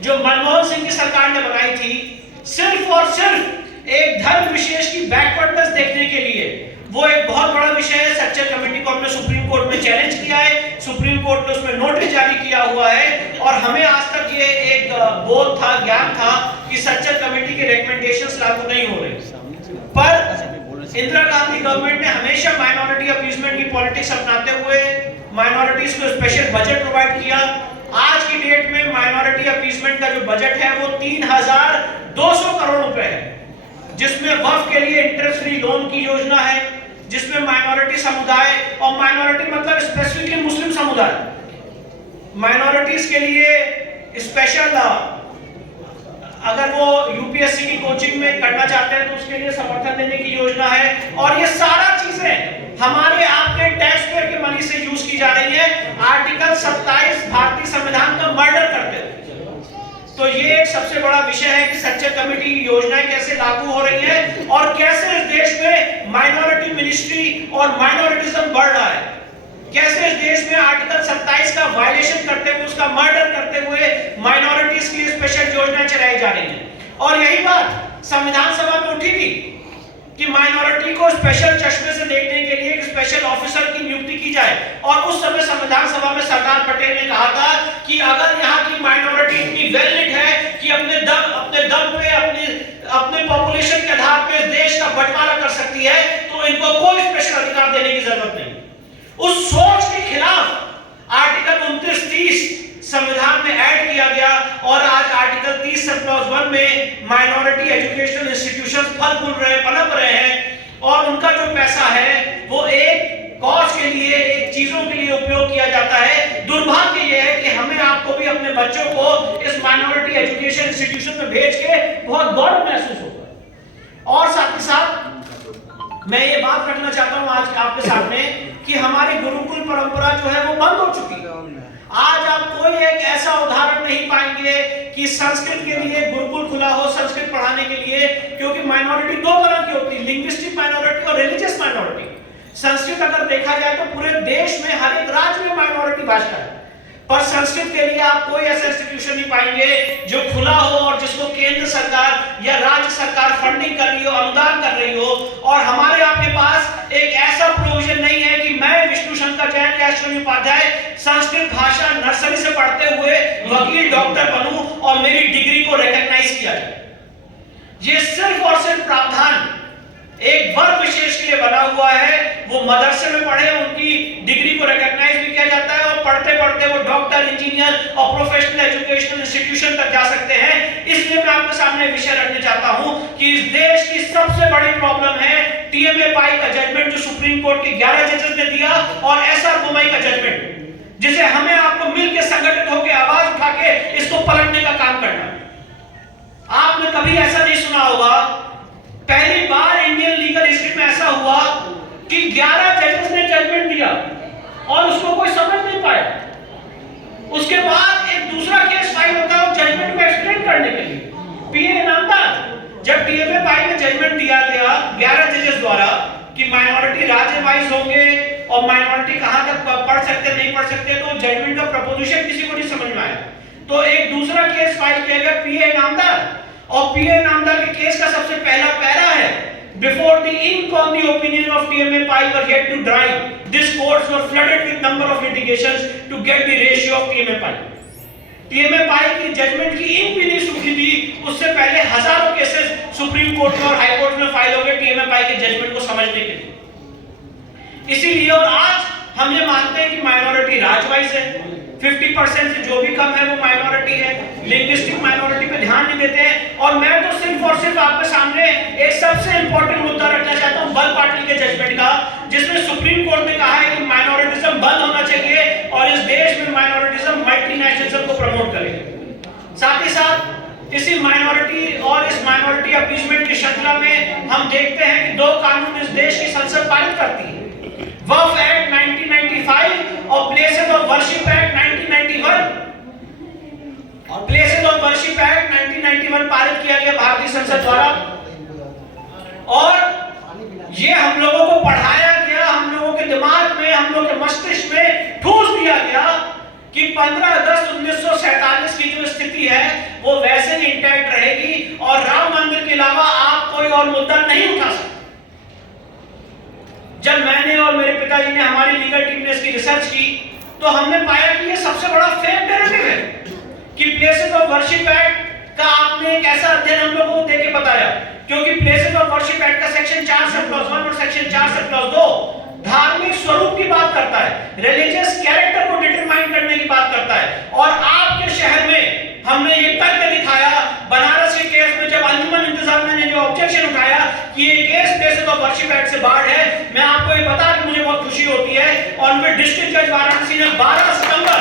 जो मनमोहन सिंह की सरकार ने बनाई थी, सिर्फ और सिर्फ एक धर्म विशेष की बैकवर्डनेस देखने के लिए। वो एक बहुत बड़ा विषय है। सच्चर कमेटी को हमने सुप्रीम कोर्ट में चैलेंज किया है, सुप्रीम कोर्ट ने उसमें नोटिस जारी किया हुआ है, और हमें आज तक ये एक बोध था, ज्ञान था कि सच्चर कमेटी के रिकमेंडेशंस लागू नहीं हो रहे। पर इंदिरा गांधी गवर्नमेंट ने हमेशा माइनॉरिटी अपीसमेंट की पॉलिटिक्स अपनाते हुए माइनॉरिटीज को स्पेशल बजट प्रोवाइड किया। आज की डेट में माइनॉरिटी अपीसमेंट का जो बजट है वो 3200 करोड़ रुपए है, जिसमें वक्फ के लिए इंटरेस्ट फ्री लोन की योजना है, जिसमें माइनॉरिटी समुदाय, और माइनॉरिटी मतलब स्पेसिफिकली मुस्लिम समुदाय, माइनॉरिटीज के लिए स्पेशल, अगर वो यूपीएससी की कोचिंग में करना चाहते हैं तो उसके लिए समर्थन देने की योजना है। और ये सारा चीजें हमारे आपके टैक्स पेयर के मनी से यूज की जा रही है। आर्टिकल 27 भारतीय संविधान का मर्डर करते हैं। तो ये एक सबसे बड़ा विषय है कि सच्चर कमेटी की योजनाएं कैसे लागू हो रही है और कैसे इस देश में माइनॉरिटी मिनिस्ट्री और माइनॉरिटिज्म बढ़ रहा है, कैसे इस देश में आर्टिकल 27 का वायलेशन करते हुए, उसका मर्डर करते हुए माइनॉरिटीज के लिए स्पेशल योजनाएं चलाई जा रही हैं। और यही बात संविधान सभा में उठी थी कि माइनॉरिटी को स्पेशल चश्मे से देखने के लिए एक स्पेशल ऑफिसर की नियुक्ति की जाए। और उस समय संविधान सभा में सरदार पटेल ने कहा था कि अगर यहाँ की माइनॉरिटी इतनी वेल निट है कि अपने दम पे अपने पॉपुलेशन के आधार पे देश का बंटवारा कर सकती है, तो इनको कोई स्पेशल अधिकार देने की जरूरत नहीं। उस सोच के खिलाफ आर्टिकल 29-30 संविधान में ऐड किया गया, और आज आर्टिकल 30 सब क्लॉज 1 में माइनॉरिटी एजुकेशनल इंस्टीट्यूशंस फल फूल रहे, पनप रहे हैं, और उनका जो पैसा है वो एक कॉज के लिए, एक चीजों के लिए उपयोग किया जाता है। दुर्भाग्य यह है कि हमें आपको भी अपने बच्चों को इस माइनॉरिटी एजुकेशन इंस्टीट्यूशन में भेज के बहुत गौरव महसूस होता है। और साथ ही साथ मैं ये बात रखना चाहता हूं आज आपके सामने कि हमारी गुरुकुल परंपरा जो है वो बंद हो चुकी है। आज आप कोई एक ऐसा उदाहरण नहीं पाएंगे कि संस्कृत के लिए गुरुकुल खुला हो संस्कृत पढ़ाने के लिए, क्योंकि माइनॉरिटी दो तरह की होती है, लिंग्विस्टिक माइनॉरिटी और रिलीजियस माइनॉरिटी। संस्कृत अगर देखा जाए तो पूरे देश में हर एक राज्य में माइनॉरिटी भाषा है, पर संस्कृत के लिए आप कोई ऐसा इंस्टीट्यूशन नहीं पाएंगे जो खुला हो और जिसको केंद्र सरकार या राज्य सरकार फंडिंग कर रही हो, अनुदान कर रही हो। और हमारे आपके पास एक ऐसा प्रोविजन नहीं है कि मैं विष्णु शंकर जैन या अश्विनी उपाध्याय संस्कृत भाषा नर्सरी से पढ़ते हुए वकील डॉक्टर बनूं और मेरी डिग्री को रिकॉग्नाइज किया जाए। ये सिर्फ और सिर्फ प्रावधान एक वर्ग विशेष के लिए बना हुआ है। वो मदरसे में पढ़े, उनकी डिग्री को रिकॉग्नाइज भी किया जाता है, और पढ़ते पढ़ते वो डॉक्टर, इंजीनियर और प्रोफेशनल एजुकेशनल इंस्टीट्यूशन तक जा सकते हैं। इसलिए मैं आपके सामने विषय रखने चाहता हूं कि इस देश की सबसे बड़ी प्रॉब्लम है टीएमए पाई का जजमेंट जो सुप्रीम कोर्ट के 11 जजेस ने दिया, और एसआर बोमई का जजमेंट, जिसे हमें आपको मिलकर संगठित होकर आवाज उठा के इसको पलटने का काम करना। आपने कभी ऐसा नहीं सुना होगा, पहली बार इंडियन लीगल हिस्ट्री में ऐसा हुआ कि 11 जजेस ने जजमेंट दिया और उसको कोई समझ नहीं पाया। उसके बाद एक दूसरा केस फाइल होता है जजमेंट को एक्सप्लेन करने के लिए। पीए इनामदार, जब टीएमए पाई में जजमेंट दिया गया 11 जजेस द्वारा कि माइनॉरिटी राज्य वाइज होंगे और माइनॉरिटी कहां तक पढ़ सकते नहीं पढ़ सकते, तो जजमेंट का प्रपोजिशन किसी को नहीं समझ में आया। तो एक दूसरा केस फाइल किया गया पीए इनामदार, और पीए इनामदार के केस का सबसे पहला पैरा है, before the ink on the opinion of TMA Pai were yet to dry, this courts were flooded with number of litigations to get the ratio of TMA Pai. TMA Pai की judgment की इंक भी नहीं सूखी थी, उससे पहले हजारों केसेस सुप्रीम कोर्ट में और हाई कोर्ट में फाइल हो गए टीएमए पाई के जजमेंट को समझने के लिए। इसीलिए और आज हम ये मानते हैं कि माइनॉरिटी राजवाइज है, 50% से जो भी कम है वो माइनॉरिटी है, लिंग्विस्टिक माइनॉरिटी पे ध्यान नहीं देते हैं। और मैं तो सिर्फ और सिर्फ आपके सामने एक सबसे इंपॉर्टेंट मुद्दा रखना चाहता हूं बल पाटिल के जजमेंट का, जिसमें सुप्रीम कोर्ट ने कहा है कि माइनॉरिटिज्म बंद होना चाहिए और इस देश में माइनॉरिटिज्म मल्टीनेशनलिज्म को प्रमोट करेगा। साथ ही साथ इसी माइनॉरिटी और इस माइनॉरिटी अपीसमेंट की श्रृंखला में हम देखते हैं कि 2 कानून इस देश की संसद पारित करती है, वक्फ एक्ट 1995 और प्लेसेस ऑफ वर्शिप एक्ट 1991। और प्लेसेस ऑफ वर्शिप एक्ट 1991 पारित किया गया भारतीय संसद द्वारा, और ये हम लोगों को पढ़ाया गया, हम लोगों के दिमाग में, हम लोगों के मस्तिष्क में ठूस दिया गया कि 15 अगस्त 1947 की जो स्थिति है वो वैसे ही इंटैक्ट रहेगी और राम मंदिर के अलावा आप कोई और मुद्दा नहीं उठा सकते। जब मैंने और मेरे पिताजी ने, हमारी लीगल टीम ने इसकी रिसर्च की तो हमने पाया कि ये सबसे बड़ा फेक नैरेटिव है कि प्लेसेस ऑफ वर्शिप एक्ट का आपने एक ऐसा अध्ययन हम लोगों को देके बताया, क्योंकि प्लेसेस ऑफ वर्शिप एक्ट का सेक्शन 4 सब क्लॉज 1 और सेक्शन 4 सब क्लॉज 2 धार्मिक स्वरूप की बात करता है, रिलीजियस कैरेक्टर को डिटरमाइन करने की बात करता है। और आपके शहर में हमने ये करके दिखाया, बनारस के केस में जब अंजुमन इंतजामिया ने जो ऑब्जेक्शन उठाया कि ये case places of worship act से बाहर है, मैं आपको ये बता कि मुझे बहुत खुशी होती है और फिर डिस्ट्रिक्ट जज वाराणसी ने 12 सितंबर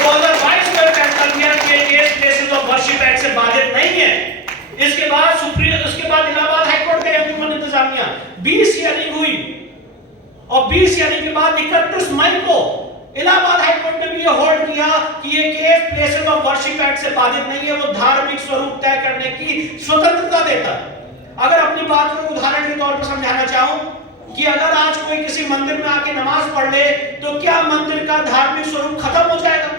2022 को फैसला किया कि ये case places of worship act से बाधित नहीं है। इसके बाद इलाहाबाद हाई कोर्ट गए अंजुमन इंतजामिया, 20 हियरिंग हुई और 20 हियरिंग के बाद 31 मई को इलाहाबाद हाई कोर्ट ने भी ये होल्ड किया कि ये case places of worship act से बाधित नहीं है, वो धार्मिक स्वरूप तय करने की स्वतंत्रता देता है। अगर अपनी बात को उदाहरण के तौर पर समझाना चाहूं कि अगर आज कोई किसी मंदिर में आके नमाज पढ़ ले तो क्या मंदिर का धार्मिक स्वरूप खत्म हो जाएगा,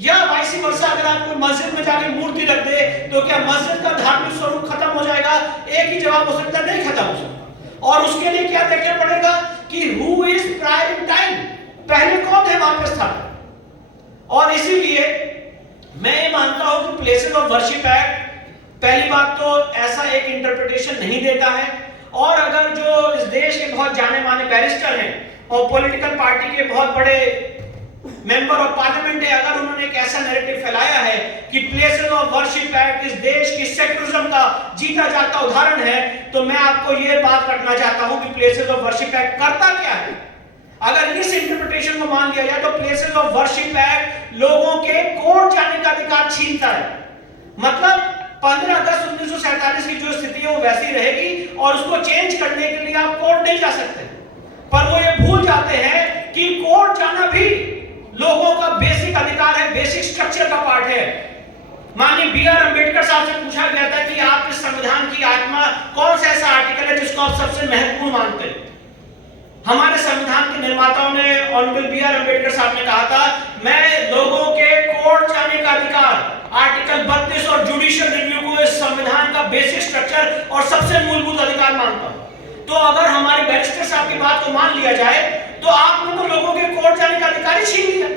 या वाइस वर्सा अगर आप कोई मस्जिद में जाके मूर्ति रख दे तो क्या मस्जिद का धार्मिक स्वरूप खत्म हो जाएगा? एक ही जवाब हो सकता है, नहीं खत्म हो सकता। और उसके लिए क्या देखना पड़ेगा कि who is prior in time, पहले कौन थे वहां पे स्थान। और इसीलिए मैं ये मानता हूं कि प्लेसेस ऑफ वर्शिप एक्ट पहली बात तो ऐसा एक इंटरप्रिटेशन नहीं देता है, और अगर जो इस देश के बहुत जाने माने बैरिस्टर हैं और पॉलिटिकल पार्टी के बहुत बड़े मेंबर ऑफ पार्लियामेंट है, अगर उन्होंने एक ऐसा नैरेटिव फैलाया है कि प्लेसेस ऑफ वर्शिप एक्ट इस देश की सेक्युलरिज्म का जीता जाता उदाहरण है, तो मैं आपको यह बात करना चाहता हूं कि प्लेसेस ऑफ वर्शिप एक्ट करता क्या है। अगर इस इंटरप्रिटेशन को मान लिया जाए तो प्लेसेस ऑफ वर्शिप एक्ट लोगों के कोर्ट जाने का अधिकार छीनता है। मतलब 15 अगस्त 1947 की जो स्थिति है वो वैसी रहेगी और उसको चेंज करने के लिए आप कोर्ट नहीं जा सकते। पर वो ये भूल जाते हैं कि कोर्ट जाना भी लोगों का बेसिक अधिकार है, बेसिक स्ट्रक्चर का पार्ट है। माननीय B.R. अम्बेडकर साहब से पूछा गया था कि आप इस संविधान की आत्मा कौन सा ऐसा आर्टिकल है जिसको आप सबसे महत्वपूर्ण मानते हैं। हमारे संविधान के निर्माताओं ने, ऑनरेबल B.R. अम्बेडकर साहब ने कहा था, मैं लोगों के कोर्ट जाने का अधिकार, आर्टिकल 32 और जुडिशियल रिव्यू को इस संविधान का बेसिक स्ट्रक्चर और सबसे मूलभूत अधिकार मानता हूं। तो अगर हमारे बैरिस्टर साहब की बात को मान लिया जाए तो आपने तो लोगों के कोर्ट जाने का अधिकार ही छीन लिया।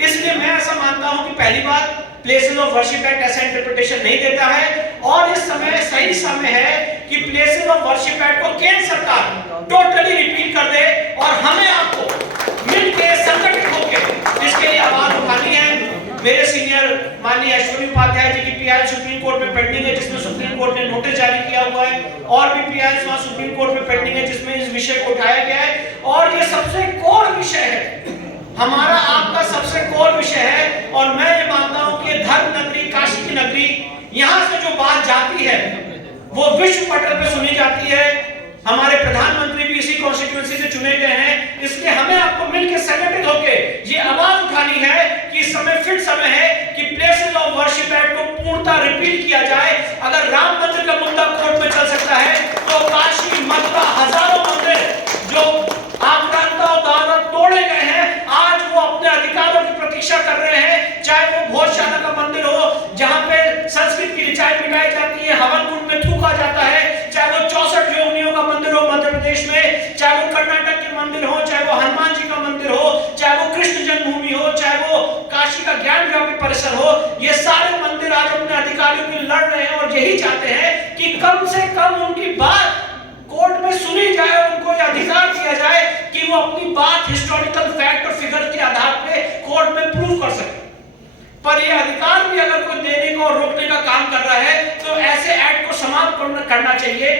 इसलिए मैं ऐसा मानता हूं कि पहली बात, प्लेसेस ऑफ वर्शिप एक्ट ऐसा इंटरप्रिटेशन नहीं देता है और इस समय सही समय है कि प्लेसेस ऑफ वर्शिप एक्ट को केंद्र सरकार टोटली रिपील कर दे और हमें आपको मिलकर संगठित होकर इसके लिए आवाज उठानी है। मेरे सीनियर माननीय ऐश्वर्य उपाध्याय जी की पीआई सुप्रीम कोर्ट में पेंडिंग है, जिसमें सुप्रीम कोर्ट ने नोटिस जारी किया हुआ है, और भी पीआई सुप्रीम कोर्ट में पेंडिंग है जिसमें इस विषय को उठाया गया है। और ये सबसे कोर विषय है, हमारा आपका सबसे कोर विषय है। और मैं ये मानता हूं कि धर्म नगरी, काशी की नगरी, यहां से जो बात जाती है वो विश्व पटल पे सुनी जाती है। हमारे प्रधानमंत्री भी इसी कॉन्स्टिट्यूएंसी से चुने गए हैं, इसलिए हमें आपको मिलकर संगठित होकर ये आवाज उठानी है कि इस समय फिट समय है कि प्लेसेस ऑफ वर्शिप एक्ट को पूर्णतः रिपील किया जाए। अगर राम मंदिर का मुद्दा कोर्ट में चल सकता है तो काशी, मथुरा, हजारों मंदिर जो आक्रांता और द्वारा तोड़े गए हैं, आज वो अपने अधिकारों की प्रतीक्षा कर रहे हैं। चाहे वो भोजशाला का मंदिर हो जहां पे संस्कृत की रिचाई मिटाई जाती है, हवन कुंड में थूका जाता है, चाहे वो 64 योगिनियों का मंदिर हो मध्य प्रदेश में, चाहे वो कर्नाटक के मंदिर हो, चाहे वो हनुमान जी का मंदिर हो, चाहे वो कृष्ण जन्मभूमि हो, चाहे वो काशी का ज्ञान व्यापी परिसर हो, ये सारे मंदिर आज अपने अधिकारियों के लिए लड़ रहे हैं और यही चाहते हैं कि कम से कम उनकी बात कोर्ट में सुनी जाए, उनको यह अधिकार दिया जाए कि वो अपनी बात हिस्टोरिकल फैक्ट और फिगर के आधार पे कोर्ट में प्रूव कर सके। पर यह अधिकार भी अगर कोई देने को और रोकने का काम कर रहा है तो ऐसे एक्ट को समाप्त करना चाहिए।